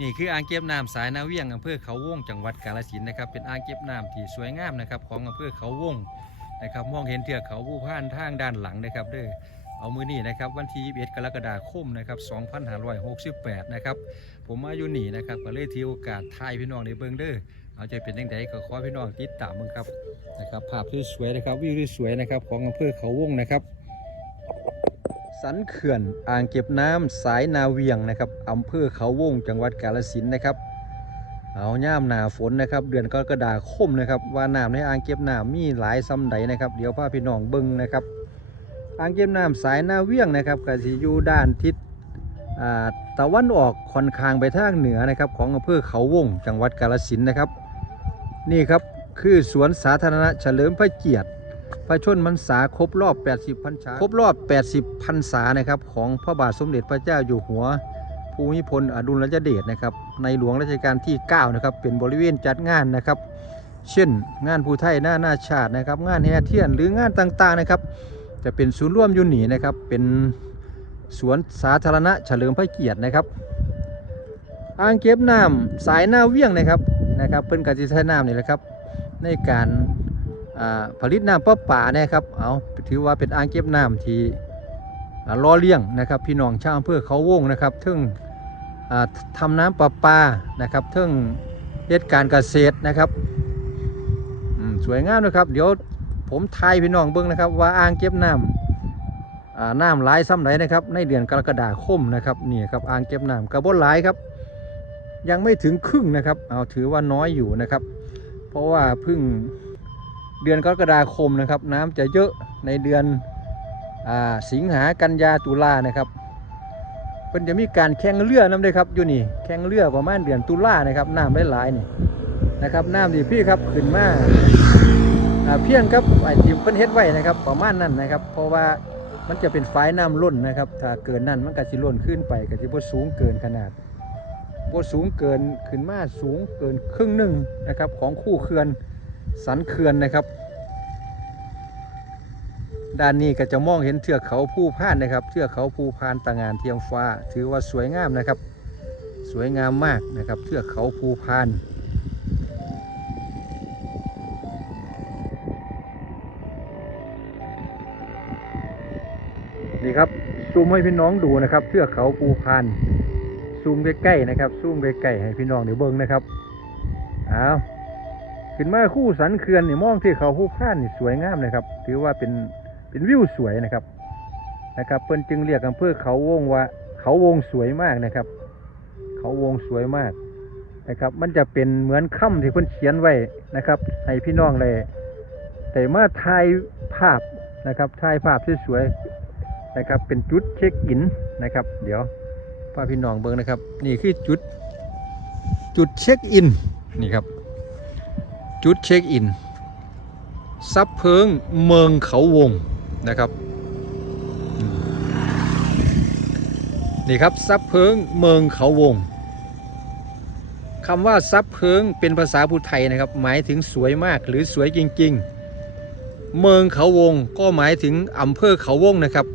นี่คืออ่างเก็บน้ำสายนาเวียงอำเภอเขาวงจังหวัดกาฬสินธุ์นะครับ เป็นอ่างเก็บน้ำที่สวยงามนะครับของอำเภอเขาวงนะครับ มองเห็นเทือกเขาผู้พานทางด้านหลังนะครับเด้อเอามือนี่นะครับวันที่21กรกฎาคมนะครับ2568นะครับผมมาอยู่นี่นะครับก็เลยถือโอกาสถ่ายพี่น้องในเบิงเด้อเอาใจเป็นยังไงก็ขอพี่น้องติดตามมึงครับนะครับภาพที่สวยนะครับวิวที่สวยนะครับของอำเภอเขาวงนะครับ สันเขื่อนอ่างเก็บน้ำสายนาเวียงนะครับอำเภอเขาวงจังหวัดกาฬสินธุ์นะครับ เอาย่ามหนาฝนนะครับ เดือนกรกฎาคมนะครับ ว่าน้ำในอ่างเก็บน้ำมีหลายซ้ำใดนะครับ เดี๋ยวพาพี่น้องเบิ้งนะครับอ่างเก็บน้ำสายนาเวียงนะครับกสิอยู่ด้านทิศตะวันออกค่อนข้างไปทางเหนือนะครับ ของอำเภอเขาวงจังหวัดกาฬสินธุ์นะครับ นี่ครับคือสวนสาธารณะเฉลิมพระเกียรติ พระชนมพรรษาครบรอบ 80พรรษาครบรอบ 80พรรษานะครับ ของพระบาทสมเด็จพระเจ้าอยู่หัว ภูมิพลอดุลยเดชนะครับ ในหลวงรัชกาลที่ 9 นะครับ เป็นบริเวณจัดงานนะครับ เช่น งานภูไทยหน้าหน้าชาตินะครับ งานแห่เทียนหรืองานต่างๆนะครับ จะเป็นศูนย์ร่วมยุนีนะครับ เป็นสวนสาธารณะเฉลิมพระเกียรตินะครับอ่างเก็บน้ำสายหน้าเวียงนะครับนะครับเป็นการใช้น้ำนี่แหละครับ ในการ ผลิตน้ำประปาเนี่ยครับเอาถือว่าเป็นอ่างเก็บน้ำที่ล่อเลี้ยงนะครับ พี่น้องชาวอำเภอเขาวงนะครับทึ่งอ่าทำน้ำประปานะครับทึ่งเหตุการเกษตรนะครับสวยงามนะครับ เดี๋ยวผมทายพี่น้องเบิ้งนะครับ ว่าอ่างเก็บน้ำน้ำหลายซ้ำไหนนะครับ ในเดือนกรกฎาคมนะครับนี่ครับอ่างเก็บน้ำกระบนหลายครับ ยังไม่ถึงครึ่งนะครับเอาถือว่าน้อยอยู่นะครับ เพราะว่าเพิ่ง เดือนกรกฎาคมนะครับ น้ำจะเยอะในเดือนอสิงหากันยาตุลานะครับเพิ่นจะมีการแข่งเรือน้ำด้วยครับอยู่นี่แข่งเรือประมาณเดือนตุลานะครับน้ำหลายๆนี่นะครับน้ำที่พี่ครับขึ้นมาเพียงครับไอ้ที่เพิ่นเฮ็ดไว้นะครับ ประมาณนั้นนะครับ เพราะว่ามันจะเป็นฝายน้ำล้นนะครับ ถ้าเกินนั้นมันก็สิล้นขึ้นไปก็สิบ่สูงเกินขนาดบ่สูงเกินขึ้นมาสูงเกินครึ่งหนึ่งนะครับของคู่เขื่อน สันเขื่อนนะครับ ด้านนี้ก็จะมองเห็นเทือกเขาภูพานนะครับ เทือกเขาภูพานตะงานเทียมฟ้า ถือว่าสวยงามนะครับ สวยงามมากนะครับ เทือกเขาภูพานนี่ครับซูมให้พี่น้องดูนะครับเทือกเขาภูพานซูมใกล้ๆนะครับซูมใกล้ๆให้พี่น้องเดี๋ยวเบิ่งนะครับอ้าว ขึ้นมาคู่สันเขื่อนนี่มองที่เขาผู้านนี่สวยงามนะครับ ถือว่าเป็นเป็นวิวสวยนะครับนะครับเพิ่นจึงเรียกอำเภอเขาวงว่าเขาวงสวยมากนะครับ เขาวงสวยมากนะครับ มันจะเป็นเหมือนค่ำที่เพิ่นเขียนไว้นะครับให้พี่น้องเลยแต่มาถ่ายภาพนะครับถ่ายภาพสวยๆนะครับ เป็นจุดเช็คอินนะครับ เดี๋ยวพาพี่น้องเบิ่งนะครับ นี่คือจุดจุดเช็คอินนี่ครับ จุดเช็คอิน ซับเพิงเมืองเขาวงนะครับ นี่ครับซับเพิงเมืองเขาวงคำว่าซับเพิงเป็นภาษาพูไทยนะครับ หมายถึงสวยมากหรือสวยจริง ๆ เมืองเขาวงก็หมายถึงอำเภอเขาวงนะครับ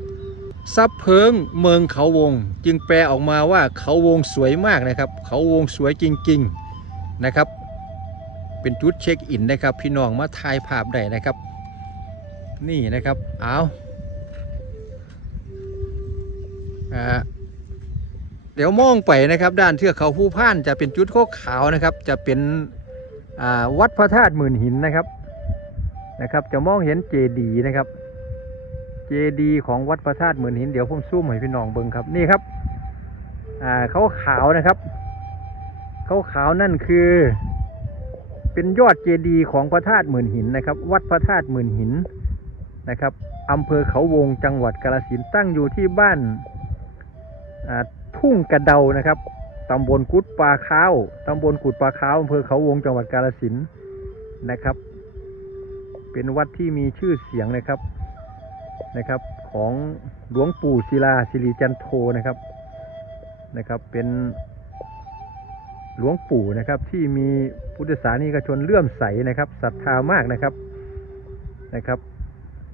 ซับเพิงเมืองเขาวง จึงแปลออกมาว่าเขาวงสวยมากนะครับ เขาวงสวยจริง ๆ นะครับ เป็นจุดเช็คอินนะครับ พี่น้องมาถ่ายภาพได้นะครับ นี่นะครับเอาเดี๋ยวมองไปนะครับ ด้านเทือกเขาผู้พ่านจะเป็นจุดขาวนะครับ จะเป็นวัดพระธาตุหมื่นหินนะครับนะครับ จะมองเห็นเจดีย์นะครับเจดีย์ของวัดพระธาตุหมื่นหินเดี๋ยวผมซูมให้พี่น้องเบิ่งครับนี่ครับเขาขาวนะครับเขาขาวนั่นคือ เป็นยอดเจดีย์ของพระธาตุหมื่นหินนะครับ วัดพระธาตุหมื่นหินนะครับอำเภอเขาวงจังหวัดกาฬสินตั้งอยู่ที่บ้านทุ่งกระเดานะครับตำบลกุดปลาข้าวตำบลกุดปลาข้าวอำเภอเขาวงจังหวัดกาฬสินนะครับ เป็นวัดที่มีชื่อเสียงนะครับนะครับ ของหลวงปู่ศิลาสิริจันโทนะครับนะครับเป็น หลวงปู่นะครับ ที่มีพุทธศาสนิกชนเลื่อมใสนะครับศรัทธามากนะครับนะครับ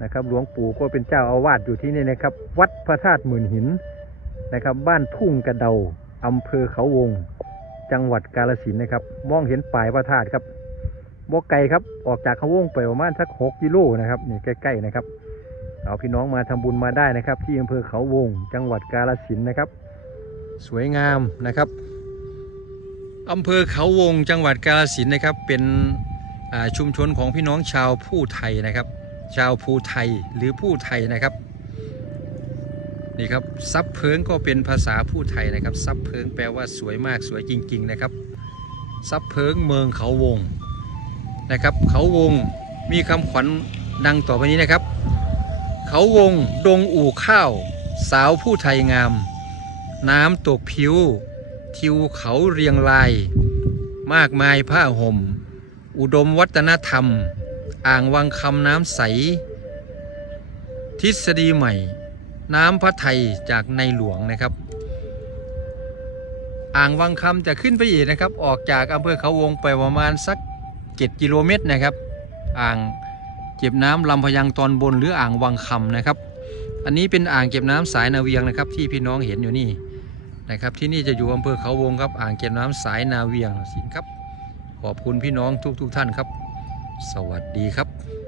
นะครับ หลวงปู่ก็เป็นเจ้าอาวาสอยู่ที่นี่นะครับ วัดพระธาตุหมื่นหินนะครับ บ้านทุ่งกระเดาอำเภอเขาวง จังหวัดกาฬสินนะครับ มองเห็นป่ายพระธาตุครับบ่ไกลครับออกจากเขาวงไปประมาณสักหกกิโลนะครับนี่ใกล้ๆนะครับเอาพี่น้องมาทำบุญมาได้นะครับ ที่อำเภอเขาวง จังหวัดกาฬสินนะครับ สวยงามนะครับ อำเภอเขาวงจังหวัดกาฬสินนะครับ เป็นชุมชนของพี่น้องชาวผู้ไทยนะครับ ชาวภูไทยหรือผู้ไทยนะครับนี่ครับซับเพิงก็เป็นภาษาผู้ไทยนะครับซับเพิงแปลว่าสวยมากสวยจริง ๆ นะครับซับเพิงเมืองเขาวงนะครับ เขาวงมีคำขวัญดังต่อไปนี้นะครับ เขาวงดงอู่ข้าว สาวผู้ไทยงาม น้ำตกผิว ทิวเขาเรียงราย มากมายผ้าห่ม อุดมวัฒนธรรม อ่างวังคำน้ำใส ทฤษฎีใหม่ น้ำพระไทยจากในหลวงนะครับ อ่างวังคำจะขึ้นไปอีกนะครับ ออกจากอำเภอเขาวงไปประมาณสัก 7 กิโลเมตรนะครับ อ่างเก็บน้ำลำพยังตอนบนหรืออ่างวังคำนะครับ อันนี้เป็นอ่างเก็บน้ำสายนาเวียงนะครับ ที่พี่น้องเห็นอยู่นี่ นะครับที่นี่จะอยู่อำเภอเขาวงครับอ่างเก็บน้ำสายนาเวียงสินครับ ขอบคุณพี่น้องทุกๆทท่านครับ สวัสดีครับ